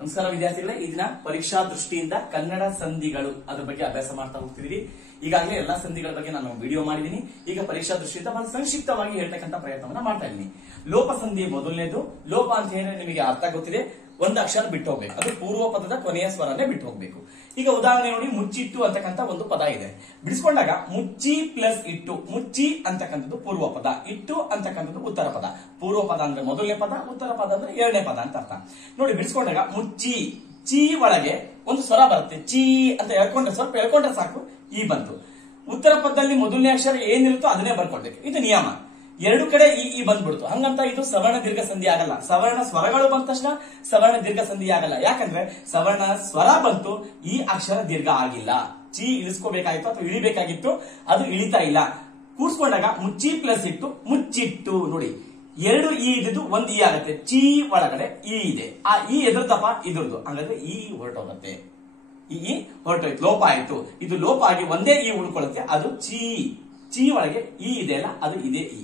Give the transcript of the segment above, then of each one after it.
ನಮಸ್ಕಾರ ವಿದ್ಯಾರ್ಥಿಗಳೇ, ಈ ದಿನ ಪರೀಕ್ಷಾ ದೃಷ್ಟಿಯಿಂದ ಕನ್ನಡ ಸಂಧಿಗಳು ಅದ್ರ ಬಗ್ಗೆ ಅಭ್ಯಾಸ ಮಾಡ್ತಾ ಹೋಗ್ತಿದೀವಿ. ಈಗಾಗಲೇ ಎಲ್ಲಾ ಸಂಧಿಗಳ ಬಗ್ಗೆ ನಾನು ವಿಡಿಯೋ ಮಾಡಿದೀನಿ. ಈಗ ಪರೀಕ್ಷಾ ದೃಷ್ಟಿಯಿಂದ ಬಹಳ ಸಂಕ್ಷಿಪ್ತವಾಗಿ ಹೇಳ್ತಕ್ಕಂಥ ಪ್ರಯತ್ನವನ್ನ ಮಾಡ್ತಾ ಇದ್ದೀನಿ. ಲೋಪ ಸಂಧಿ ಮೊದಲನೇದು. ಲೋಪ ಅಂತ ಹೇಳಿದ್ರೆ ನಿಮಗೆ ಅರ್ಥ ಗೊತ್ತಿದೆ, ಒಂದು ಅಕ್ಷರ ಬಿಟ್ಟು ಹೋಗ್ಬೇಕು, ಅದು ಪೂರ್ವ ಪದದ ಕೊನೆಯ ಸ್ವರನೇ ಬಿಟ್ಟು ಹೋಗ್ಬೇಕು. ಈಗ ಉದಾಹರಣೆ ನೋಡಿ, ಮುಚ್ಚಿಟ್ಟು ಅಂತಕ್ಕಂಥ ಒಂದು ಪದ ಇದೆ. ಬಿಡಿಸ್ಕೊಂಡಾಗ ಮುಚ್ಚಿ ಪ್ಲಸ್ ಇಟ್ಟು, ಮುಚ್ಚಿ ಅಂತಕ್ಕಂಥದ್ದು ಪೂರ್ವ ಪದ, ಇಟ್ಟು ಅಂತಕ್ಕಂಥದ್ದು ಉತ್ತರ ಪದ. ಪೂರ್ವ ಪದ ಅಂದ್ರೆ ಮೊದಲನೇ ಪದ, ಉತ್ತರ ಪದ ಅಂದ್ರೆ ಎರಡನೇ ಪದ ಅಂತ ಅರ್ಥ. ನೋಡಿ, ಬಿಡಿಸ್ಕೊಂಡಾಗ ಮುಚ್ಚಿ, ಚೀ ಒಳಗೆ ಒಂದು ಸ್ವರ ಬರುತ್ತೆ, ಚೀ ಅಂತ ಹೇಳ್ಕೊಂಡ್ರೆ, ಸ್ವಲ್ಪ ಹೇಳ್ಕೊಂಡ್ರೆ ಸಾಕು, ಈ ಬಂತು. ಉತ್ತರ ಪದದಲ್ಲಿ ಮೊದಲನೇ ಅಕ್ಷರ ಏನಿರುತ್ತೋ ಅದನ್ನೇ ಬರ್ಕೊಡ್ಬೇಕು, ಇದು ನಿಯಮ. ಎರಡು ಕಡೆ ಈ ಬಂದ್ಬಿಡ್ತು, ಹಂಗಂತ ಇದು ಸವರ್ಣ ದೀರ್ಘ ಸಂಧಿ ಆಗಲ್ಲ. ಸವರ್ಣ ಸ್ವರಗಳು ಬಂದ ತಕ್ಷಣ ಸವರ್ಣ ದೀರ್ಘ ಸಂಧಿ ಆಗಲ್ಲ. ಯಾಕಂದ್ರೆ ಸವರ್ಣ ಸ್ವರ ಬಂತು, ಈ ಅಕ್ಷರ ದೀರ್ಘ ಆಗಿಲ್ಲ. ಚಿ ಇಳಿಸ್ಕೋಬೇಕಾಗಿತ್ತು ಅಥವಾ ಇಳಿಬೇಕಾಗಿತ್ತು, ಅದು ಇಳಿತಾ ಇಲ್ಲ. ಕೂರ್ಸ್ಕೊಂಡಾಗ ಮುಚ್ಚಿ ಪ್ಲಸ್ ಇಟ್ಟು, ಮುಚ್ಚಿಟ್ಟು. ನೋಡಿ, ಎರಡು ಈ ಇದ್ದು ಒಂದು ಈ ಆಗತ್ತೆ, ಚಿ ಒಳಗಡೆ ಈ ಇದೆ, ಆ ಈ ಎದುರ್ದಪ್ಪ ಇದ್ರದ್ದು, ಹಂಗಾದ್ರೆ ಈ ಹೊರಟೋಗತ್ತೆ. ಈ ಹೊರಟೋಯ್ತು, ಲೋಪ ಆಯ್ತು. ಇದು ಲೋಪ ಆಗಿ ಒಂದೇ ಈ ಉಳ್ಕೊಳ್ಳುತ್ತೆ, ಅದು ಚಿ. ಚಿ ಒಳಗೆ ಈ ಇದೆ ಅಲ್ಲ, ಅದು ಇದೆ ಈ.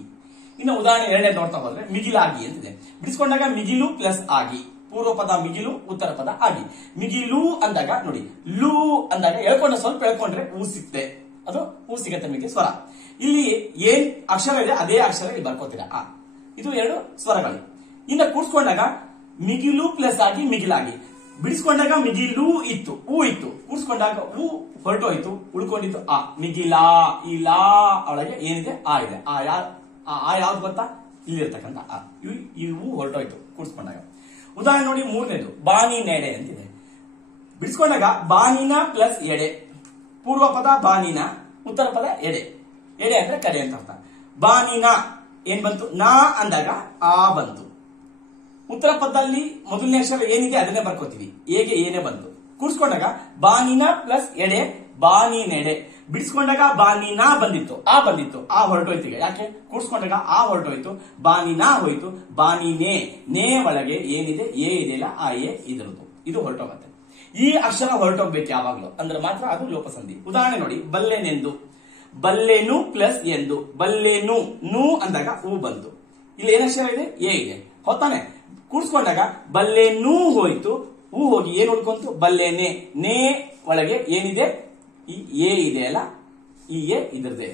ಇನ್ನು ಉದಾಹರಣೆ ಎರಡನೇ ನೋಡ್ತಾ ಹೋದ್ರೆ ಮಿಗಿಲಾಗಿ ಅಂತಿದೆ. ಬಿಡಿಸ್ಕೊಂಡಾಗ ಮಿಗಿಲು ಪ್ಲಸ್ ಆಗಿ, ಪೂರ್ವ ಪದ ಮಿಗಿಲು, ಉತ್ತರ ಪದ ಆಗಿ. ಮಿಗಿಲು ಅಂದಾಗ ನೋಡಿ, ಲೂ ಅಂದಾಗ ಹೇಳ್ಕೊಂಡ್ರೆ, ಸ್ವಲ್ಪ ಹೇಳ್ಕೊಂಡ್ರೆ ಊ ಸಿಕ್ತೆ, ಅದು ಊ ಸಿಗತ್ತೆ ನಿಮಗೆ ಸ್ವರ. ಇಲ್ಲಿ ಏನ್ ಅಕ್ಷರ ಇದೆ ಅದೇ ಅಕ್ಷರ ಇಲ್ಲಿ ಬರ್ಕೋತೀರಾ, ಆ. ಇದು ಎರಡು ಸ್ವರಗಳು. ಇನ್ನು ಕೂಡ್ಸ್ಕೊಂಡಾಗ ಮಿಗಿಲು ಪ್ಲಸ್ ಆಗಿ ಮಿಗಿಲಾಗಿ. ಬಿಡಿಸ್ಕೊಂಡಾಗ ಮಿಗಿಲು ಇತ್ತು, ಊ ಇತ್ತು. ಕೂಡ್ಸ್ಕೊಂಡಾಗ ಊ ಹೊರಟೋಯ್ತು, ಉಳ್ಕೊಂಡಿತ್ತು ಆ. ಮಿಗಿಲಾ, ಈ ಲಾ ಒಳಗೆ ಏನಿದೆ ಆ ಇದೆ. ಆ ಯಾವ್ದು ಗೊತ್ತಾ, ಇಲ್ಲಿರ್ತಕ್ಕಂಥ ಆ. ಇವು ಹೊರಟೋಯ್ತು ಕೂಡ್ಸ್ಕೊಂಡಾಗ. ಉದಾಹರಣೆ ನೋಡಿ, ಮೂರನೇದು ಬಾನಿ ನೆಡೆ ಅಂತಿದೆ. ಬಿಡಿಸ್ಕೊಂಡಾಗ ಬಾನಿನ ಪ್ಲಸ್ ಎಡೆ. ಪೂರ್ವ ಪದ ಬಾನಿನ, ಉತ್ತರ ಪದ ಎಡೆ. ಎಡೆ ಅಂದ್ರೆ ಕಡೆ ಅಂತ ಅರ್ಥ. ಬಾನಿನ ಏನ್ ಬಂತು, ನಾ ಅಂದಾಗ ಆ ಬಂತು. ಉತ್ತರ ಪದದಲ್ಲಿ ಮೊದಲನೇ ಅಕ್ಷರ ಏನಿದೆ ಅದನ್ನೇ ಬರ್ಕೋತೀವಿ, ಹೇಗೆ ಏನೇ ಬಂತು. ಕೂರ್ಸ್ಕೊಂಡಾಗ ಬಾನಿನ ಪ್ಲಸ್ ಎಡೆ, ಬಾನಿ ನೆಡೆ. ಬಿಡಿಸ್ಕೊಂಡಾಗ ಬಾನಿನಾ ಬಂದಿತ್ತು, ಆ ಬಂದಿತ್ತು, ಆ ಹೊರಟೋಯ್ತು. ಯಾಕೆ ಕೂರ್ಸ್ಕೊಂಡಾಗ ಆ ಹೊರಟೋಯ್ತು, ಬಾನಿನಾ ಹೋಯ್ತು, ಬಾನಿನೇ. ನೇ ಒಳಗೆ ಏನಿದೆ ಎ ಇದೆಯಲ್ಲ, ಆ ಎ ಇದ್ರದ್ದು, ಇದು ಹೊರಟೋಗತ್ತೆ. ಈ ಅಕ್ಷರ ಹೊರಟೋಗ್ಬೇಕು ಯಾವಾಗ್ಲೂ, ಅಂದ್ರೆ ಮಾತ್ರ ಅದು ಲೋಪಸಂಧಿ. ಉದಾಹರಣೆ ನೋಡಿ, ಬಲ್ಲೆನೆಂದು. ಬಲ್ಲೆನು ಪ್ಲಸ್ ಎಂದು, ಬಲ್ಲೆನು, ನೂ ಅಂದಾಗ ಊ ಬಂತು. ಇಲ್ಲಿ ಏನಕ್ಷರ ಇದೆ, ಎ ಇದೆ, ಹೊತ್ತಾನೆ. ಕೂರ್ಸ್ಕೊಂಡಾಗ ಬಲ್ಲೆನೂ ಹೋಯ್ತು, ಹೂ ಹೋಗಿ ಏನ್ ಉಳ್ಕೊಂತು, ಬಲ್ಲೆನೆ. ನೇ ಒಳಗೆ ಏನಿದೆ, ಈ ಎ ಇದೆ ಅಲ್ಲ, ಈ ಎ ಇದ್ರದೇ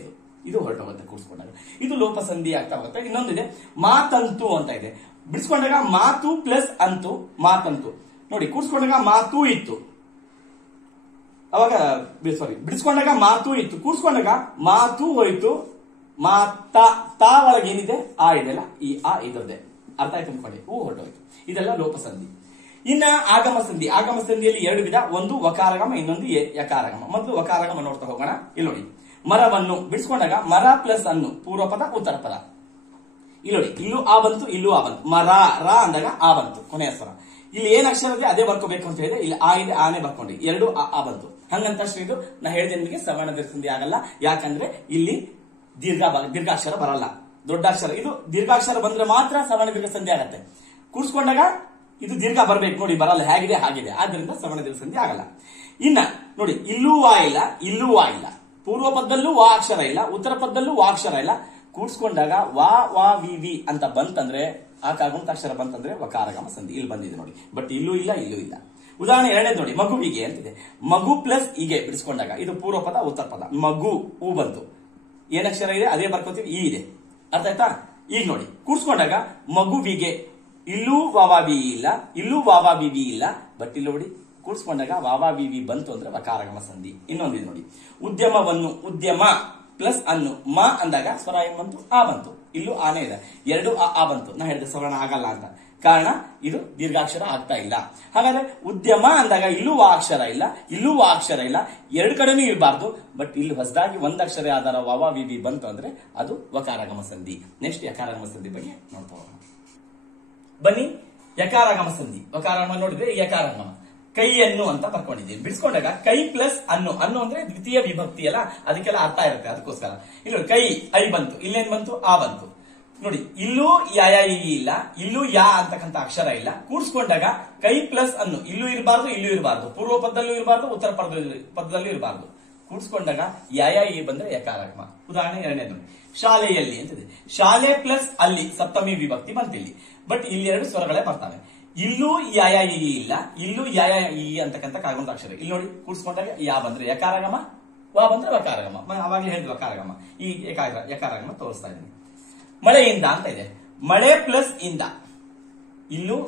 ಇದು ಹೊರಟೋಗುತ್ತೆ ಕೂರ್ಸ್ಕೊಂಡಾಗ. ಇದು ಲೋಪಸಂಧಿ ಆಗ್ತಾ ಹೋಗುತ್ತೆ. ಇನ್ನೊಂದಿದೆ ಮಾತಂತು ಅಂತ ಇದೆ. ಬಿಡಿಸ್ಕೊಂಡಾಗ ಮಾತು ಪ್ಲಸ್ ಅಂತು, ಮಾತಂತು. ನೋಡಿ, ಕೂರ್ಸ್ಕೊಂಡಾಗ ಮಾತು ಇತ್ತು, ಅವಾಗ ಸಾರಿ, ಬಿಡಿಸ್ಕೊಂಡಾಗ ಮಾತು ಇತ್ತು. ಕೂರ್ಸ್ಕೊಂಡಾಗ ಮಾತು ಹೋಯ್ತು, ಮಾತಾ. ತಾ ಒಳಗೆ ಏನಿದೆ ಆ ಇದೆಯಲ್ಲ, ಈ ಆ ಇದ್ರದೇ. ಅರ್ಥ ಆಯ್ತು ಅನ್ಕೊಳ್ಳಿ, ಹೂ ಹೊರಟೋಯ್ತು. ಇದೆಲ್ಲ ಲೋಪಸಂಧಿ. ಇನ್ನ ಆಗಮ ಸಂಧಿ. ಆಗಮ ಸಂಧಿಯಲ್ಲಿ ಎರಡು ವಿಧ, ಒಂದು ವಕಾರಗಮ, ಇನ್ನೊಂದು ಯಕಾರಗಮ. ಮೊದಲು ವಕಾರಗಮ ನೋಡ್ತಾ ಹೋಗೋಣ. ಇಲ್ಲಿ ನೋಡಿ, ಮರವನ್ನು. ಬಿಡಿಸ್ಕೊಂಡಾಗ ಮರ ಪ್ಲಸ್ ಅನ್ನು, ಪೂರ್ವ ಪದ ಉತ್ತರ ಪದ. ಇಲ್ಲಿ ನೋಡಿ, ಇಲ್ಲೂ ಆ ಬಂತು, ಇಲ್ಲೂ ಆ ಬಂತು. ಮರ, ರ ಅಂದಾಗ ಆ ಬಂತು, ಕೊನೆಯ ಸ್ವರ. ಇಲ್ಲಿ ಏನ್ ಅಕ್ಷರ ಇದೆ ಅದೇ ಬರ್ಕೋಬೇಕು ಅಂತ ಹೇಳಿದ್ರೆ, ಇಲ್ಲಿ ಆ ಇದೆ, ಆನೆ ಬರ್ಕೊಂಡ್ರಿ, ಎರಡು ಆ ಬಂತು. ಹಂಗಂತಷ್ಟು ಇದು ನಾ ಹೇಳಿದೆ ನಿಮಗೆ ಸವರ್ಣ ದೀರ್ಘ ಸಂಧಿ ಆಗಲ್ಲ. ಯಾಕಂದ್ರೆ ಇಲ್ಲಿ ದೀರ್ಘಾಕ್ಷರ ಬರಲ್ಲ, ದೊಡ್ಡ ಅಕ್ಷರ. ಇದು ದೀರ್ಘಾಕ್ಷರ ಬಂದ್ರೆ ಮಾತ್ರ ಸವರ್ಣ ದೀರ್ಘ ಸಂಧಿ ಆಗತ್ತೆ. ಕೂರ್ಸ್ಕೊಂಡಾಗ ಇದು ದೀರ್ಘ ಬರ್ಬೇಕು, ನೋಡಿ ಬರಲ್ಲ, ಹೇಗಿದೆ ಹಾಗಿದೆ, ಆದ್ರಿಂದ ಸವರ್ಣ ದೀರ್ಘ ಸಂಧಿ ಆಗಲ್ಲ. ಇನ್ನ ನೋಡಿ, ಇಲ್ಲೂ ವಾ ಇಲ್ಲ, ಇಲ್ಲೂ ವಾ ಇಲ್ಲ. ಪೂರ್ವ ಪದದಲ್ಲೂ ವಾ ಅಕ್ಷರ ಇಲ್ಲ, ಉತ್ತರ ಪದದಲ್ಲೂ ವಾ ಅಕ್ಷರ ಇಲ್ಲ. ಕೂಡ್ಸ್ಕೊಂಡಾಗ ವಾ ವಾ ವಿ ವಿ ಅಂತ ಬಂತಂದ್ರೆ, ಆ ಕಾಗುಂತ ಅಕ್ಷರ ಬಂತಂದ್ರೆ ವಕಾರಗಮ ಸಂಧಿ. ಇಲ್ಲಿ ಬಂದಿದೆ ನೋಡಿ, ಬಟ್ ಇಲ್ಲೂ ಇಲ್ಲ, ಇಲ್ಲೂ ಇಲ್ಲ. ಉದಾಹರಣೆ ಎರಡನೇದು ನೋಡಿ, ಮಗುವಿಗೆ ಅಂತಿದೆ. ಮಗು ಪ್ಲಸ್ ಹೀಗೆ ಬಿಡಿಸ್ಕೊಂಡಾಗ ಇದು ಪೂರ್ವ ಪದ ಉತ್ತರ ಪದ. ಮಗು, ಹೂ ಬಂತು, ಏನಕ್ಷರ ಇದೆ ಅದೇ ಬರ್ಕೋತೀವಿ, ಈ ಇದೆ. ಅರ್ಥ ಆಯ್ತಾ? ಈಗ ನೋಡಿ, ಕೂಡ್ಸ್ಕೊಂಡಾಗ ಮಗುವಿಗೆ, ಇಲ್ಲೂ ವಾವಾ ವಿ ಇಲ್ಲ, ಇಲ್ಲೂ ವಾವಾ ವಿ ವಿ ಇಲ್ಲ, ಬಟ್ ಇಲ್ಲಿ ನೋಡಿ ಕೂಡ್ಸ್ಕೊಂಡಾಗ ವಾವಾ ವಿ ವಿ ಬಂತು ಅಂದ್ರೆ ವಕಾರಗಮ ಸಂಧಿ. ಇನ್ನೊಂದಿದೆ ನೋಡಿ, ಉದ್ಯಮವನ್ನು. ಉದ್ಯಮ ಪ್ಲಸ್ ಅನ್ನು, ಮ ಅಂದಾಗ ಸ್ವರ ಏನ್ ಬಂತು, ಆ ಬಂತು. ಇಲ್ಲೂ ಆನೆ ಇದೆ, ಎರಡು ಆ ಬಂತು. ನಾ ಹೇಳಿದೆ ಸವರ್ಣ ಆಗಲ್ಲ ಅಂತ, ಕಾರಣ ಇದು ದೀರ್ಘಾಕ್ಷರ ಆಗ್ತಾ ಇಲ್ಲ. ಹಾಗಾದ್ರೆ ಉದ್ಯಮ ಅಂದಾಗ ಇಲ್ಲೂ ವಾ ಅಕ್ಷರ ಇಲ್ಲ, ಇಲ್ಲೂ ವಾ ಅಕ್ಷರ ಇಲ್ಲ, ಎರಡು ಕಡೆನೂ ಇರಬಾರ್ದು. ಬಟ್ ಇಲ್ಲಿ ಹೊಸದಾಗಿ ಒಂದಕ್ಷರ ಆಧಾರ ವಾವಾ ವಿ ವಿ ಬಂತು ಅಂದ್ರೆ ಅದು ವಕಾರಗಮ ಸಂಧಿ. ನೆಕ್ಸ್ಟ್ ಯಕಾರಗಮ ಸಂಧಿ ಬಗ್ಗೆ ನೋಡ್ತಾ ಹೋಗೋಣ. ಬನ್ನಿ, ಯಕಾರಗಮ ಸಂಧಿ. ವಕಾರಗಮ ನೋಡಿದ್ರೆ ಯಕಾರಗಮ. ಕೈಯನ್ನು ಅಂತ ಬರ್ಕೊಂಡಿದ್ದೀವಿ. ಬಿಡಿಸ್ಕೊಂಡಾಗ ಕೈ ಪ್ಲಸ್ ಅನ್ನು. ಅನ್ನು ಅಂದ್ರೆ ದ್ವಿತೀಯ ವಿಭಕ್ತಿ ಅಲ್ಲ, ಅದಕ್ಕೆಲ್ಲ ಅರ್ಥ ಇರುತ್ತೆ, ಅದಕ್ಕೋಸ್ಕರ. ಇಲ್ಲಿ ಕೈ, ಐ ಬಂತು, ಇಲ್ಲೇನ್ ಬಂತು, ಆ ಬಂತು. ನೋಡಿ, ಇಲ್ಲೂ ಯಾ ಇಲ್ಲ, ಇಲ್ಲೂ ಯಾ ಅಂತಕ್ಕಂಥ ಅಕ್ಷರ ಇಲ್ಲ. ಕೂಡ್ಸ್ಕೊಂಡಾಗ ಕೈ ಪ್ಲಸ್ ಅನ್ನು, ಇಲ್ಲೂ ಇರಬಾರ್ದು, ಇಲ್ಲೂ ಇರಬಾರ್ದು, ಪೂರ್ವ ಪದದಲ್ಲೂ ಇರಬಾರ್ದು, ಉತ್ತರ ಪದದಲ್ಲೂ ಇರಬಾರ್ದು. ಕೂಡ್ಸ್ಕೊಂಡಾಗ ಯಾ ಬಂದ್ರೆ ಯಕಾರಗಮ. ಉದಾಹರಣೆ ಎರಡನೇದು, ಶಾಲೆಯಲ್ಲಿ ಅಂತಿದೆ. ಶಾಲೆ ಪ್ಲಸ್ ಅಲ್ಲಿ ಸಪ್ತಮಿ ವಿಭಕ್ತಿ ಬಂತಿಲ್ಲಿ, ಬಟ್ ಇಲ್ಲಿ ಎರಡು ಸ್ವರಗಳೇ ಬರ್ತವೆ. ಇಲ್ಲೂ ಯಾಯ ಈ ಇಲ್ಲ, ಇಲ್ಲೂ ಯಾಯ ಈ ಅಂತಕ್ಕಂಥ ಕಾಗುಣಿತ ಅಕ್ಷರ. ಇಲ್ಲಿ ನೋಡಿ ಕೂಡಿಸ್ಕೊಂಡಾಗ ಯಾ ಬಂದ್ರೆ ಯಕಾರಾಗಮ, ವಾ ಬಂದ್ರೆ ವಕಾರಾಗಮ. ಅವಾಗಲೇ ಹೇಳಿದ್ವಿ ವಕಾರಾಗಮ. ಈ ಯಕಾರಾಗಮ ತೋರಿಸ್ತಾ ಇದ್ದೀನಿ. ಮಳೆಯಿಂದ ಅಂತ ಇದೆ. ಮಳೆ ಪ್ಲಸ್ ಇಂದ. ಇಲ್ಲೂ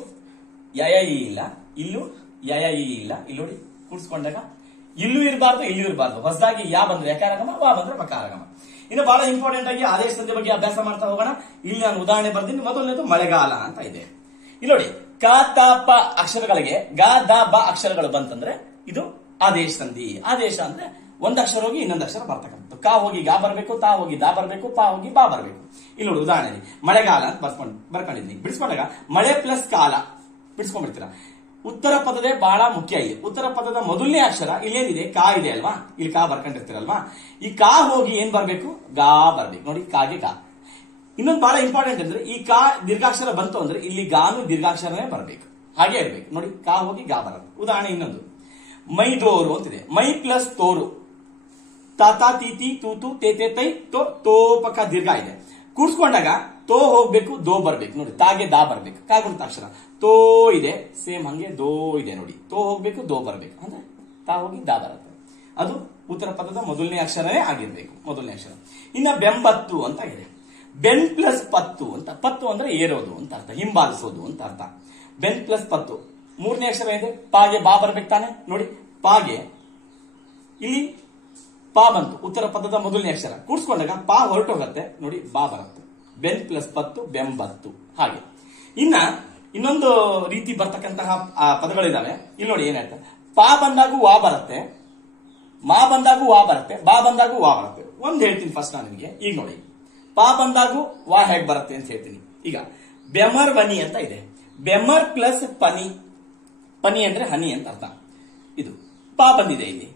ಯಾಯ ಈ ಇಲ್ಲ, ಇಲ್ಲೂ ಯಾಯ ಈ ಇಲ್ಲ. ಇಲ್ಲಿ ನೋಡಿ ಕೂಡಿಸ್ಕೊಂಡಾಗ ಇಲ್ಲೂ ಇರಬಾರ್ದು, ಇಲ್ಲೂ ಇರಬಾರ್ದು. ಹೊಸದಾಗಿ ಯಾ ಬಂದ್ರೆ ಯಕಾರಾಗಮ, ವಾ ಬಂದ್ರೆ ವಕಾರಾಗಮ. ಇನ್ನು ಬಹಳ ಇಂಪಾರ್ಟೆಂಟ್ ಆಗಿ ಆದೇಶ ಸಂಧಿ ಬಗ್ಗೆ ಅಭ್ಯಾಸ ಮಾಡ್ತಾ ಹೋಗೋಣ. ಇಲ್ಲಿ ನಾನು ಉದಾಹರಣೆ ಬರ್ತೀನಿ. ಮೊದಲನೇದು ಮಳೆಗಾಲ ಅಂತ ಇದೆ. ಇಲ್ಲಿ ನೋಡಿ ಕ ತ ಪ ಅಕ್ಷರಗಳಿಗೆ ಗ ದ ಬ ಅಕ್ಷರಗಳು ಬಂತಂದ್ರೆ ಇದು ಆದೇಶ ಸಂಧಿ. ಆದೇಶ ಅಂದ್ರೆ ಒಂದ್ ಅಕ್ಷರ ಹೋಗಿ ಇನ್ನೊಂದು ಅಕ್ಷರ ಬರ್ತಕ್ಕಂಥದ್ದು. ಕ ಹೋಗಿ ಗಾ ಬರಬೇಕು, ತಾ ಹೋಗಿ ದಾ ಬರಬೇಕು, ಪಾ ಹೋಗಿ ಬಾ ಬರಬೇಕು. ಇಲ್ಲಿ ನೋಡಿ ಉದಾಹರಣೆ ಮಳೆಗಾಲ ಅಂತ ಬರ್ಕೊಂಡಿದ್ದೀನಿ. ಬಿಡಿಸ್ಕೊಂಡಾಗ ಮಳೆ ಪ್ಲಸ್ ಕಾಲ ಬಿಡಿಸ್ಕೊಂಡ್ಬಿಡ್ತೀರಾ. ಉತ್ತರ ಪದದೇ ಬಹಳ ಮುಖ್ಯ. ಇಲ್ಲಿ ಉತ್ತರ ಪದದ ಮೊದಲನೇ ಅಕ್ಷರ ಇಲ್ಲೇನಿದೆ ಕಾ ಇದೆ ಅಲ್ವಾ, ಇಲ್ಲಿ ಕಾ ಬರ್ಕೊಂಡಿರ್ತೀರಲ್ವಾ. ಈ ಕಾ ಹೋಗಿ ಏನ್ ಬರ್ಬೇಕು, ಗಾ ಬರ್ಬೇಕು. ನೋಡಿ ಕಾಗೆ ಗಾ. ಇನ್ನೊಂದು ಬಹಳ ಇಂಪಾರ್ಟೆಂಟ್ ಅಂದ್ರೆ ಈ ಕಾ ದೀರ್ಘಾಕ್ಷರ ಬಂತು ಅಂದ್ರೆ ಇಲ್ಲಿ ಗಾನು ದೀರ್ಘಾಕ್ಷರನೇ ಬರಬೇಕು. ಹಾಗೆ ಇರ್ಬೇಕು. ನೋಡಿ ಕಾ ಹೋಗಿ ಗಾ ಬರುತ್ತೆ. ಉದಾಹರಣೆ ಇನ್ನೊಂದು ಮೈದೋರು ಅಂತಿದೆ. ಮೈ ಪ್ಲಸ್ ತೋರು, ತಾತಾ ತೀತಿ ತೂತು ತೇತೆ ತೈ ತೋ ತೋಪಕ ದೀರ್ಘ ಇದೆ. ಕೂಡ್ಸ್ಕೊಂಡಾಗ ತೋ ಹೋಗ್ಬೇಕು, ದೋ ಬರ್ಬೇಕು. ನೋಡಿ ತಾಗೆ ದಾ ಬರ್ಬೇಕು. ಕಾಗುಣಿತ ಅಕ್ಷರ ತೋ ಇದೆ, ಸೇಮ್ ಹಂಗೆ ದೋ ಇದೆ. ನೋಡಿ ತೋ ಹೋಗ್ಬೇಕು, ದೋ ಬರ್ಬೇಕು. ಅಂದ್ರೆ ತಾ ಹೋಗಿ ದಾ ಬರುತ್ತೆ. ಅದು ಉತ್ತರ ಪದದ ಮೊದಲನೇ ಅಕ್ಷರನೇ ಆಗಿರ್ಬೇಕು, ಮೊದಲನೇ ಅಕ್ಷರ. ಇನ್ನ ಬೆಂಬತ್ತು ಅಂತ ಇದೆ. ಬೆನ್ ಪ್ಲಸ್ ಪತ್ತು ಅಂತ. ಪತ್ತು ಅಂದ್ರೆ ಏರೋದು ಅಂತ ಅರ್ಥ, ಹಿಂಬಾಲಿಸೋದು ಅಂತ ಅರ್ಥ. ಬೆನ್ ಪ್ಲಸ್ ಪತ್ತು. ಮೂರನೇ ಅಕ್ಷರ ಇದೆ ಪಾಗೆ ಬಾ ಬರ್ಬೇಕು ತಾನೆ. ನೋಡಿ ಪಾಗೆ ಇಲ್ಲಿ ಪಾ ಬಂತು, ಉತ್ತರ ಪದದ ಮೊದಲನೇ ಅಕ್ಷರ. ಕೂಡ್ಸ್ಕೊಂಡಾಗ ಪಾ ಹೊರಟೋಗತ್ತೆ. ನೋಡಿ ಬಾ ಬರುತ್ತೆ. ಬೆನ್ ಪ್ಲಸ್ ಪತ್ತು ಬೆಂಬತ್ತು. ಹಾಗೆ ಇನ್ನ ಇನ್ನೊಂದು ರೀತಿ ಬರ್ತಕ್ಕಂತಹ ಪದಗಳಿದಾವೆ. ಇಲ್ಲಿ ನೋಡಿ ಏನಾಯ್ತು, ಪಾ ಬಂದಾಗೂ ವಾ ಬರುತ್ತೆ, ಮಾ ಬಂದಾಗೂ ವಾ ಬರುತ್ತೆ, ಬಾ ಬಂದಾಗೂ ವಾ ಬರುತ್ತೆ. ಒಂದ್ ಹೇಳ್ತೀನಿ ಫಸ್ಟ್ ನಾನು ನಿಮಗೆ. ಈಗ ನೋಡಿ ಪಾ ಬಂದಾಗೂ ವಾ ಹೇಗ್ ಬರುತ್ತೆ ಅಂತ ಹೇಳ್ತೀನಿ. ಈಗ ಬೆಮರ್ ವನಿ ಅಂತ ಇದೆ. ಬೆಮರ್ ಪ್ಲಸ್ ಪನಿ. ಪನಿ ಅಂದ್ರೆ ಹನಿ ಅಂತ ಅರ್ಥ. ಇದು ಪಾ ಬಂದಿದೆ. ಇಲ್ಲಿ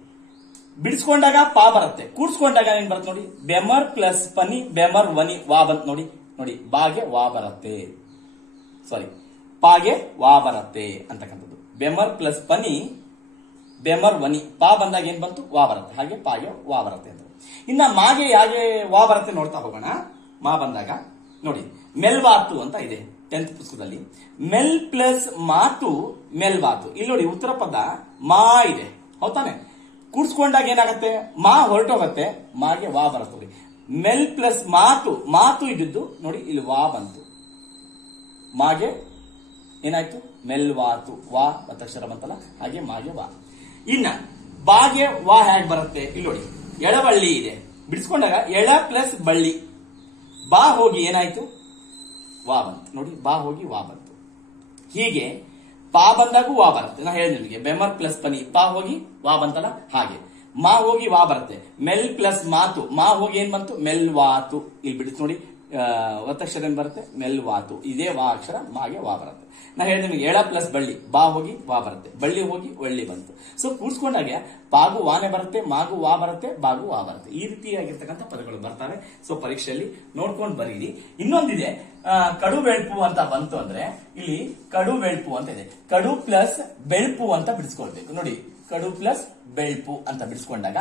ಬಿಡಿಸ್ಕೊಂಡಾಗ ಪಾ ಬರುತ್ತೆ, ಕೂಡ್ಸ್ಕೊಂಡಾಗ ಏನ್ ಬರುತ್ತೆ ನೋಡಿ ಬೆಮರ್ ಪ್ಲಸ್ ಪನಿ ಬೆಮರ್ ವನಿ ವಾ ಬಂತ್. ನೋಡಿ ನೋಡಿ ಬಾಗೆ ವಾ ಬರುತ್ತೆ, ಸಾರಿ ಪಾಗೆ ವಾ ಬರುತ್ತೆ ಅಂತಕ್ಕಂಥದ್ದು. ಬೆಮರ್ ಪ್ಲಸ್ ಪನಿ ಬೆಮರ್ ವನಿ ಪಾ ಬಂದಾಗ ಏನ್ ಬಂತು ವಾ ಬರುತ್ತೆ. ಹಾಗೆ ಪಾಗೆ ವಾ ಬರುತ್ತೆ ಅಂತ. ಇನ್ನ ಮಾಗೆ ಯಾಗೆ ವಾ ಬರುತ್ತೆ ನೋಡ್ತಾ ಹೋಗೋಣ. ಮಾ ಬಂದಾಗ ನೋಡಿ ಮೆಲ್ವಾತು ಅಂತ ಇದೆ 10th ಪುಸ್ತಕದಲ್ಲಿ. ಮೆಲ್ ಪ್ಲಸ್ ಮಾತು ಮೆಲ್ವಾತು. ಇಲ್ಲಿ ನೋಡಿ ಉತ್ತರ ಪದ ಮಾ ಇದೆ, ಹೌದಾನೆ. ಕೂಡ್ಸ್ಕೊಂಡಾಗ ಏನಾಗುತ್ತೆ, ಮಾ ಹೊರಟೋಗತ್ತೆ, ಮಾಗೆ ವಾ ಬರುತ್ತೆ. ಮೆಲ್ ಪ್ಲಸ್ ಮಾತು, ಮಾತು ಇದ್ದಿದ್ದು ನೋಡಿ ಇಲ್ಲಿ ವಾ ಬಂತು, ಮಾಗೆ ಏನಾಯ್ತು ಮೆಲ್ವಾತು. ವಾ ಮತ್ತಕ್ಷರ ಬಂತಲ್ಲ, ಹಾಗೆ ಮಾಗೆ ವಾ. ಇನ್ನ ಬಾಗೆ ವಾ ಹೇಗ್ ಬರುತ್ತೆ, ಇಲ್ಲಿ ನೋಡಿ ಎಳವಳ್ಳಿ ಇದೆ. ಬಿಡಿಸ್ಕೊಂಡಾಗ ಎಳ ಪ್ಲಸ್ ಬಳ್ಳಿ. ಬಾ ಹೋಗಿ ಏನಾಯ್ತು ವಾ ಬಂತು. ನೋಡಿ ಬಾ ಹೋಗಿ ವಾ ಬಂತು. ಹೀಗೆ ಪಾ ಬಂದಾಗೂ ವಾ ಬರುತ್ತೆ. ನಾ ಹೇಳಿದೆ ನಿಮಗೆ ಬೆಮರ್ ಪ್ಲಸ್ ಪನಿ ಪಾ ಹೋಗಿ ವಾ ಬಂತಲ್ಲ, ಹಾಗೆ ಮಾ ಹೋಗಿ ವಾ ಬರುತ್ತೆ. ಮೆಲ್ ಪ್ಲಸ್ ಮಾತು, ಮಾ ಹೋಗಿ ಏನ್ ಬಂತು ಮೆಲ್ವಾತು. ಇಲ್ಲಿ ಬಿಡಿಸ್ ನೋಡಿ ಒತ್ತಕ್ಷರ ಏನ್ ಬರುತ್ತೆ ಮೆಲ್ವಾತು. ಇದೇ ವಾ ಅಕ್ಷರ, ಮಾಗೆ ವಾ ಬರುತ್ತೆ. ನಾ ಹೇಳಿದೆ ನಿಮಗೆ ಎಳ ಪ್ಲಸ್ ಬಳ್ಳಿ, ಬಾ ಹೋಗಿ ವಾ ಬರುತ್ತೆ, ಬಳ್ಳಿ ಹೋಗಿ ಒಳ್ಳಿ ಬಂತು. ಸೊ ಕೂಡ್ಸ್ಕೊಂಡಾಗ ಪಾಗು ವಾನೆ ಬರುತ್ತೆ, ಮಾಗು ವಾ ಬರುತ್ತೆ, ಬಾಗು ವಾ ಬರುತ್ತೆ. ಈ ರೀತಿಯಾಗಿರ್ತಕ್ಕಂಥ ಪದಗಳು ಬರ್ತವೆ. ಸೊ ಪರೀಕ್ಷೆಯಲ್ಲಿ ನೋಡ್ಕೊಂಡು ಬರೀರಿ. ಇನ್ನೊಂದಿದೆ ಕಡು ಬೆಳ್ಪು ಅಂತ ಬಂತು ಅಂದ್ರೆ ಇಲ್ಲಿ ಕಡು ಬೆಳ್ಪು ಅಂತ ಇದೆ. ಕಡು ಪ್ಲಸ್ ಬೆಳ್ಪು ಅಂತ ಬಿಡಿಸ್ಕೊಳ್ಬೇಕು. ನೋಡಿ ಕಡು ಪ್ಲಸ್ ಬೆಳ್ಪು ಅಂತ ಬಿಡಿಸ್ಕೊಂಡಾಗ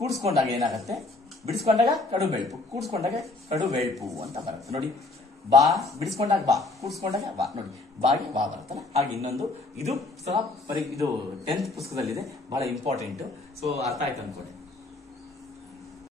ಕೂಡ್ಸ್ಕೊಂಡಾಗ ಏನಾಗುತ್ತೆ, ಬಿಡಿಸ್ಕೊಂಡಾಗ ಕಡು ಬೆಳ್ಪು, ಕೂಡ್ಸ್ಕೊಂಡಾಗ ಕಡು ಬೆಳ್ಪು ಅಂತ ಬರುತ್ತೆ. ನೋಡಿ ಬಾ ಬಿಡಿಸ್ಕೊಂಡಾಗ ಬಾ, ಕೂಡ್ಸ್ಕೊಂಡಾಗ ಬಾ. ನೋಡಿ ಬಾಗೆ ವಾ ಬರುತ್ತಲ್ಲ. ಹಾಗೆ ಇನ್ನೊಂದು ಇದು ಸಹ ಇದು 10th ಪುಸ್ತಕದಲ್ಲಿದೆ, ಬಹಳ ಇಂಪಾರ್ಟೆಂಟ್. ಸೊ ಅರ್ಥ ಆಯ್ತು ಅನ್ಕೊಂಡೆ.